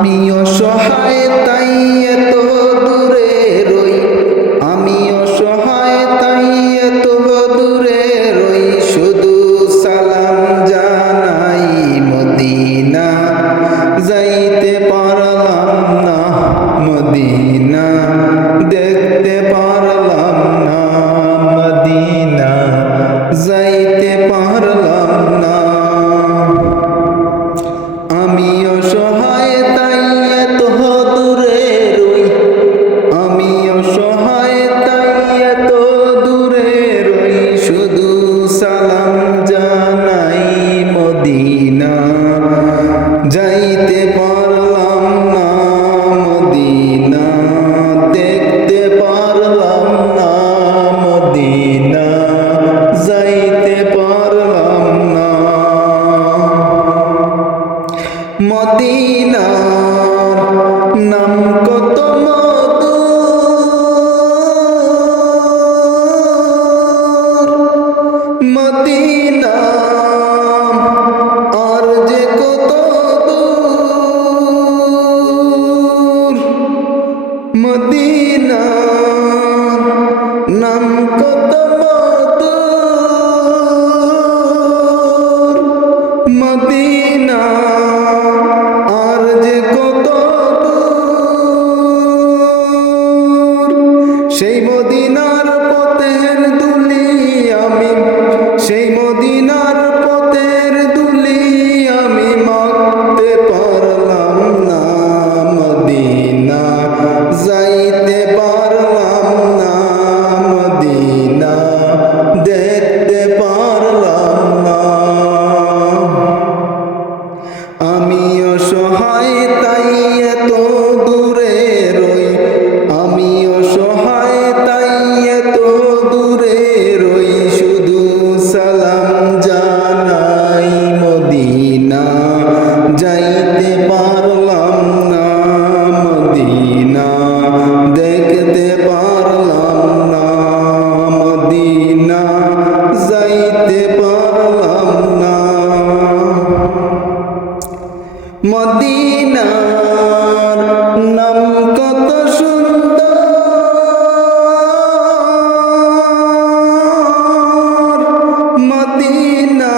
আমি অসহায় তাই এত দূরে রই, আমি অসহায় তাই এত দূরে রই, শুধু সালাম জানাই মদিনা যাইতে পারলাম না, মদিনা দেখতে পারলাম না, মদিনা যাইতে পারলাম না। আমি অসহায় তাই এত দূরে রই, আমি অসহায় তাই এত দূরে রই, শুধু সালাম জানাই মদিনা যাইতে পারলাম না, মদিনা দেখতে পারলাম না, মদিনা যাইতে পারলাম না। মদিনার নাম কত মধুর, মদিনা আর যে কত দূর, মদিনার নাম কত মধুর, মদিনা আর যে কত দূর। সেই মদিনার পথের দুলি আমি, সেই মদিনার পথের দুলি আমি মাখতে পারলাম না, মদিনা যাইতে পারলাম না, মদিনা দেখতে পারলাম না। আমি অসহায় তাই এত দূরে রই, আমি অসহায় তাই এত দূরে রই, শুধু সালাম জানাই মদিনা যাইতে পারলাম না, মদিনা দেখতে পারলাম না, মদিনা যাইতে পারলাম না। মদিনার নাম কত সুন্দর, মদিনা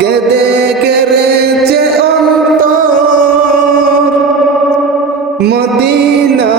কেঁদে কেড়েছে অন্তর, মদিনা